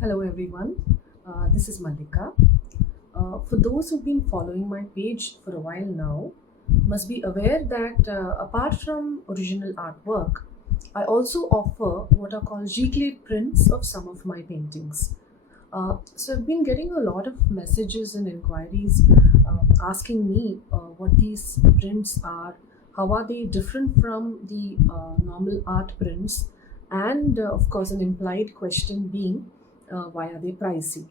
Hello everyone, this is Malika. For those who've been following my page for a while now, must be aware that apart from original artwork, I also offer what are called Giclée prints of some of my paintings. So I've been getting a lot of messages and inquiries asking me what these prints are, how are they different from the normal art prints, and of course an implied question being why are they pricey.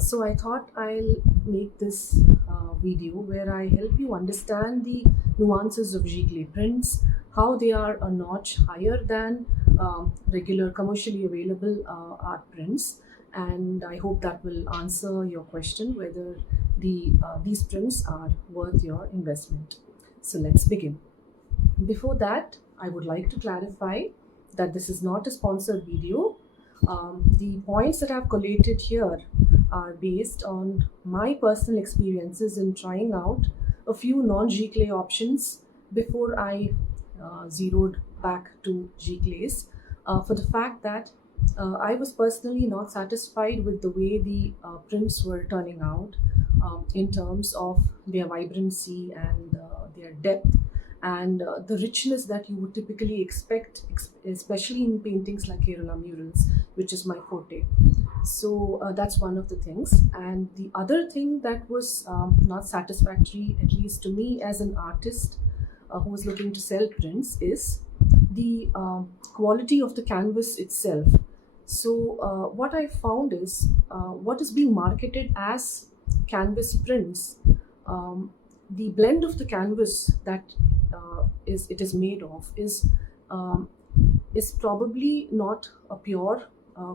So I thought I'll make this video where I help you understand the nuances of Giclée prints, how they are a notch higher than regular commercially available art prints, and I hope that will answer your question whether these prints are worth your investment. So let's begin. Before that, I would like to clarify that this is not a sponsored video. The points that I've collated here are based on my personal experiences in trying out a few non-Giclée options before I zeroed back to Giclées, for the fact that I was personally not satisfied with the way the prints were turning out in terms of their vibrancy and their depth and the richness that you would typically expect, especially in paintings like Kerala murals, which is my forte. So that's one of the things. And the other thing that was not satisfactory, at least to me as an artist who was looking to sell prints, is the quality of the canvas itself. So what I found is what is being marketed as canvas prints, the blend of the canvas that it is made of is probably not a pure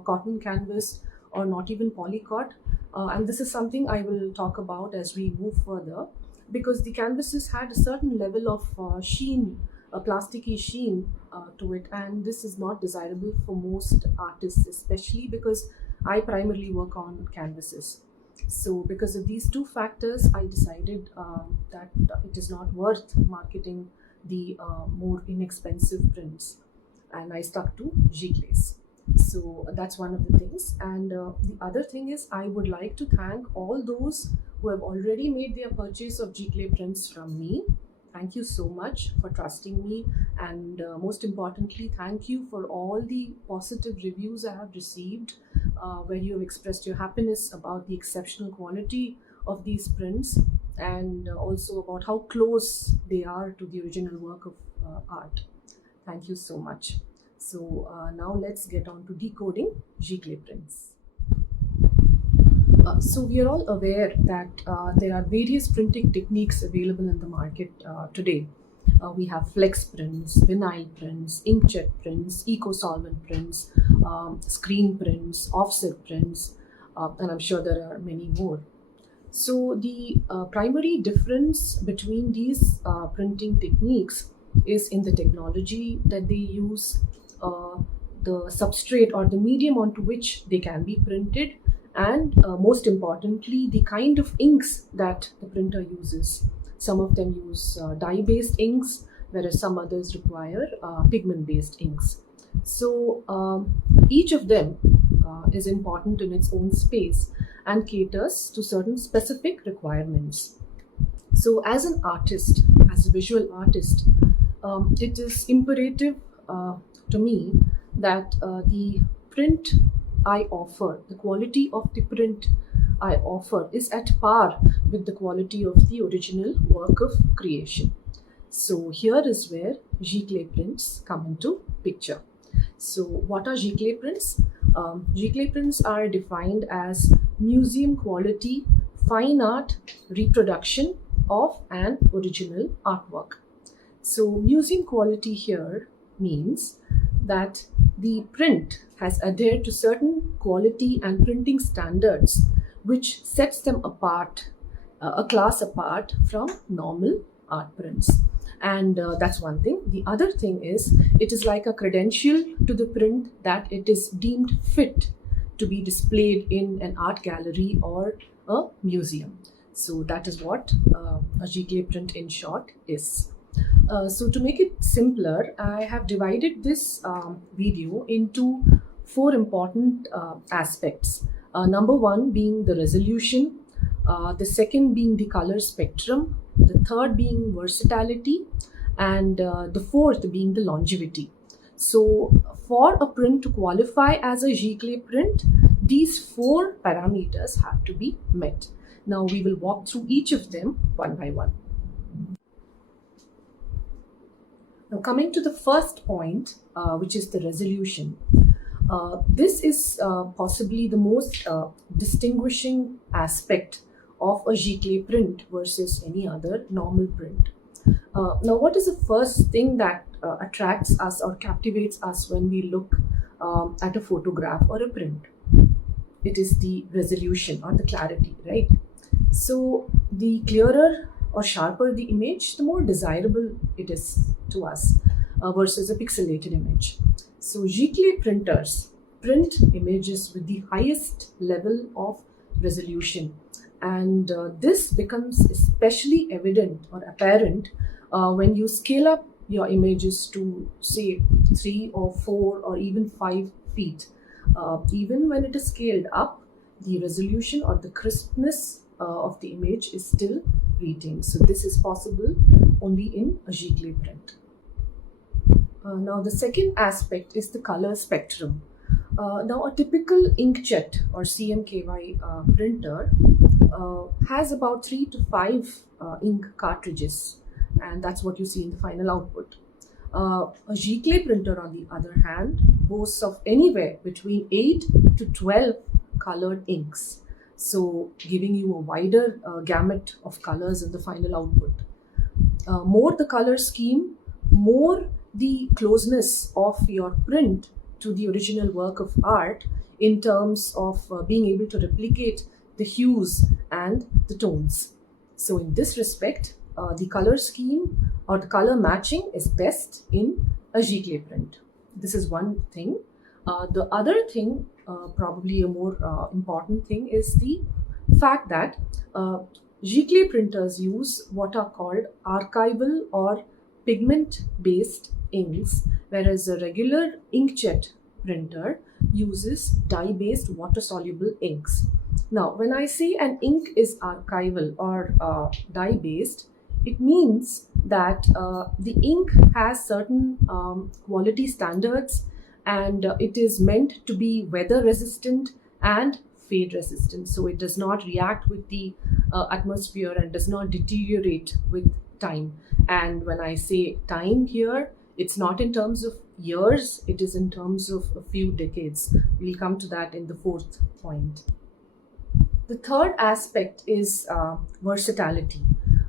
cotton canvas or not even polycot, and this is something I will talk about as we move further, because the canvases had a certain level of sheen, a plasticky sheen to it, and this is not desirable for most artists, especially because I primarily work on canvases. So because of these two factors, I decided that it is not worth marketing the more inexpensive prints, and I stuck to Giclées. So that's one of the things. And the other thing is, I would like to thank all those who have already made their purchase of Giclée prints from me. Thank you so much for trusting me, and most importantly, thank you for all the positive reviews I have received, where you have expressed your happiness about the exceptional quality of these prints, and also about how close they are to the original work of art. Thank you so much. So now let's get on to decoding Giclée prints. So we are all aware that there are various printing techniques available in the market today. We have flex prints, vinyl prints, inkjet prints, eco-solvent prints, screen prints, offset prints, and I'm sure there are many more. So the primary difference between these printing techniques is in the technology that they use, the substrate or the medium onto which they can be printed, and most importantly, the kind of inks that the printer uses. Some of them use dye-based inks, whereas some others require pigment-based inks. So each of them is important in its own space and caters to certain specific requirements. So as an artist, as a visual artist, it is imperative to me that the print I offer, the quality of the print I offer is at par with the quality of the original work of creation. So here is where Giclée prints come into picture. So what are Giclée prints? Giclée prints are defined as museum quality fine art reproduction of an original artwork. So museum quality here means that the print has adhered to certain quality and printing standards which sets them apart, a class apart from normal art prints. And that's one thing. The other thing is, it is like a credential to the print that it is deemed fit to be displayed in an art gallery or a museum. So that is what a Giclée print in short is. So to make it simpler, I have divided this video into four important aspects. Number one being the resolution, the second being the color spectrum, the third being versatility, and the fourth being the longevity. So, for a print to qualify as a Giclée print, these four parameters have to be met. Now, we will walk through each of them one by one. Now, coming to the first point, which is the resolution. This is possibly the most distinguishing aspect of a Giclée print versus any other normal print. Now, what is the first thing that attracts us or captivates us when we look at a photograph or a print? It is the resolution or the clarity, right? So, the clearer or sharper the image, the more desirable it is to us versus a pixelated image. So, Giclée printers print images with the highest level of resolution, and this becomes especially evident or apparent when you scale up your images to, say, 3 or 4 or even 5 feet. Even when it is scaled up, the resolution or the crispness of the image is still retained. So this is possible only in a Giclée print. Now the second aspect is the color spectrum. Now a typical inkjet or CMKY printer has about 3 to 5 ink cartridges, and that's what you see in the final output. A Giclée printer, on the other hand, boasts of anywhere between 8 to 12 colored inks, so giving you a wider gamut of colors in the final output. More the color scheme, more the closeness of your print to the original work of art in terms of being able to replicate the hues and the tones. So in this respect, the color scheme or the color matching is best in a Giclée print. This is one thing. The other thing, probably a more important thing, is the fact that Giclée printers use what are called archival or pigment-based inks, whereas a regular inkjet printer uses dye-based water-soluble inks. Now, when I say an ink is archival or dye-based, it means that the ink has certain quality standards, and it is meant to be weather resistant and fade resistant. So it does not react with the atmosphere and does not deteriorate with time. And when I say time here, it's not in terms of years, it is in terms of a few decades. We'll come to that in the fourth point. The third aspect is versatility.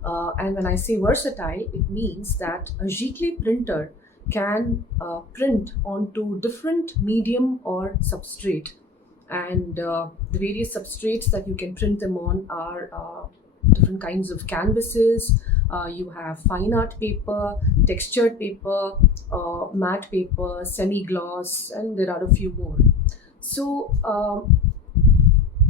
And when I say versatile, it means that a Giclée printer can print onto different medium or substrate. And the various substrates that you can print them on are different kinds of canvases. You have fine art paper, textured paper, matte paper, semi-gloss, and there are a few more. So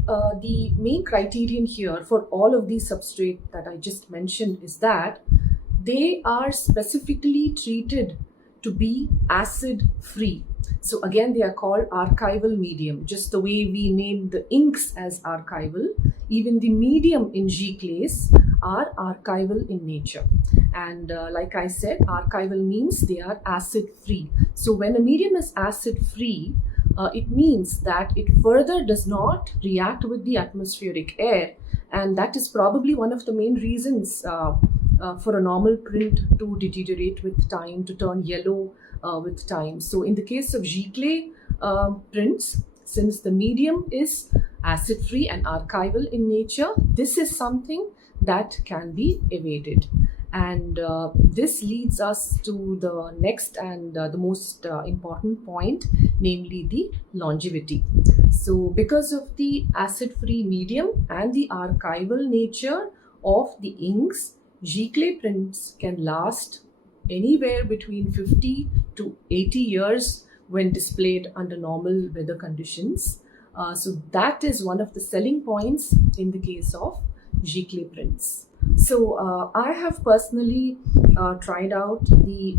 the main criterion here for all of these substrates that I just mentioned is that they are specifically treated to be acid free. So again, they are called archival medium. Just the way we name the inks as archival, even the medium in Giclées are archival in nature. And like I said, archival means they are acid free. So when a medium is acid free, it means that it further does not react with the atmospheric air, and that is probably one of the main reasons for a normal print to deteriorate with time, to turn yellow with time. So in the case of Giclée prints, since the medium is acid free and archival in nature, this is something that can be evaded. And this leads us to the next and the most important point, namely the longevity. So because of the acid-free medium and the archival nature of the inks, Giclée prints can last anywhere between 50 to 80 years when displayed under normal weather conditions. So that is one of the selling points in the case of Giclée prints. So I have personally tried out the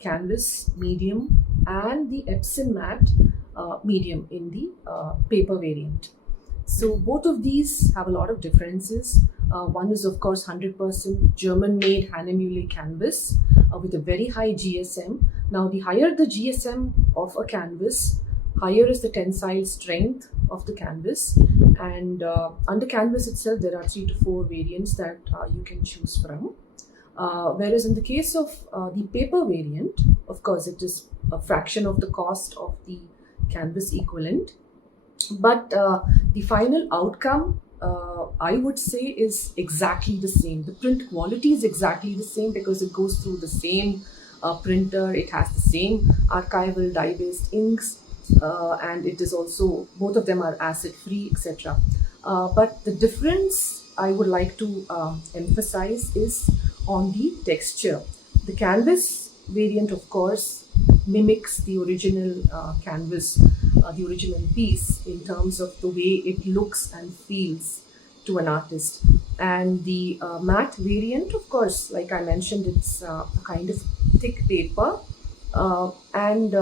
canvas medium and the Epson matte medium in the paper variant. So both of these have a lot of differences. One is of course 100% German-made Hahnemühle canvas with a very high GSM. Now the higher the GSM of a canvas, higher is the tensile strength of the canvas, and on the canvas itself there are 3 to 4 variants that you can choose from. Whereas in the case of the paper variant, of course it is a fraction of the cost of the canvas equivalent, but the final outcome I would say is exactly the same. The print quality is exactly the same because it goes through the same printer, it has the same archival dye-based inks, and it is also, both of them are acid free, etc. But the difference I would like to emphasize is on the texture. The canvas variant of course mimics the original canvas, the original piece in terms of the way it looks and feels to an artist. And the matte variant, of course, like I mentioned, it's a kind of thick paper, and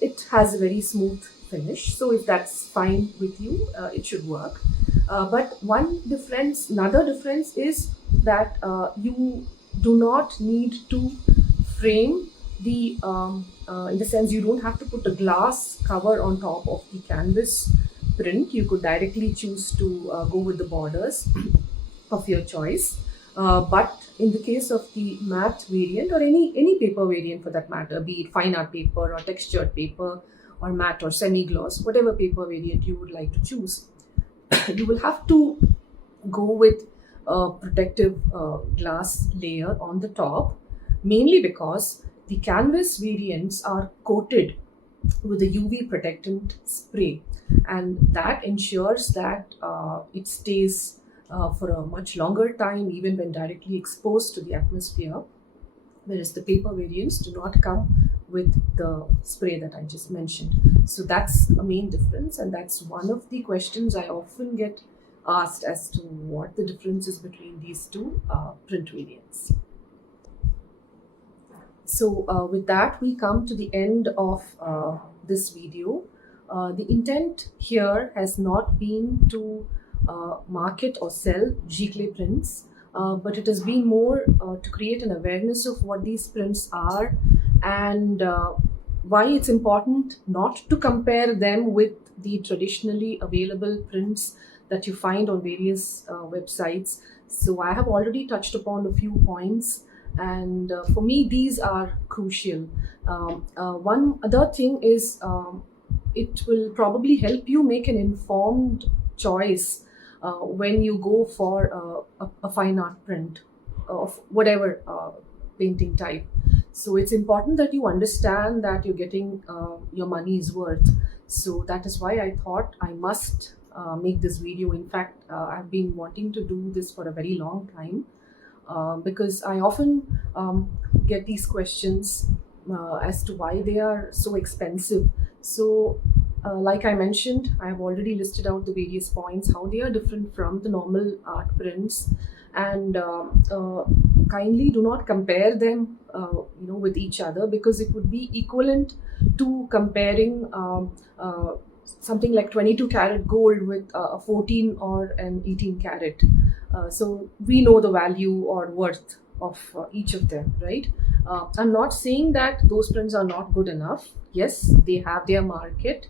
it has a very smooth finish. So if that's fine with you, it should work. But another difference is that you do not need to frame the in the sense you don't have to put a glass cover on top of the canvas print. You could directly choose to go with the borders of your choice. But in the case of the matte variant, or any paper variant for that matter, be it fine art paper or textured paper or matte or semi-gloss, whatever paper variant you would like to choose, you will have to go with a protective glass layer on the top, mainly because the canvas variants are coated with a UV protectant spray, and that ensures that it stays for a much longer time even when directly exposed to the atmosphere, whereas the paper variants do not come with the spray that I just mentioned. So that's a main difference, and that's one of the questions I often get asked as to what the difference is between these two print variants. So with that, we come to the end of this video. The intent here has not been to market or sell Giclée prints, but it has been more to create an awareness of what these prints are, and why it's important not to compare them with the traditionally available prints that you find on various websites. So I have already touched upon a few points, and for me these are crucial. One other thing is it will probably help you make an informed choice when you go for a fine art print of whatever painting type. So it's important that you understand that you're getting your money's worth. So that is why I thought I must make this video. In fact, I've been wanting to do this for a very long time because I often get these questions as to why they are so expensive. So like I mentioned, I have already listed out the various points, how they are different from the normal art prints, and kindly do not compare them with each other, because it would be equivalent to comparing something like 22 karat gold with a 14 or an 18 karat. So we know the value or worth of each of them, right? I'm not saying that those prints are not good enough. Yes, they have their market.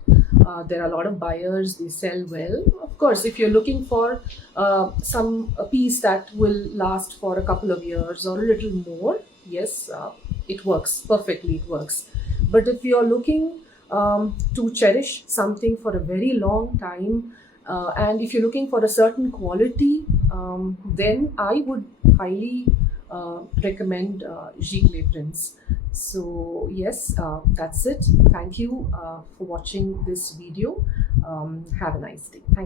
There are a lot of buyers, they sell well. Of course, if you're looking for a piece that will last for a couple of years or a little more, yes, it works perfectly, it works. But if you're looking to cherish something for a very long time, and if you're looking for a certain quality, then I would highly recommend Giclée prints. So yes, that's it. Thank you for watching this video. Have a nice day. Thank you.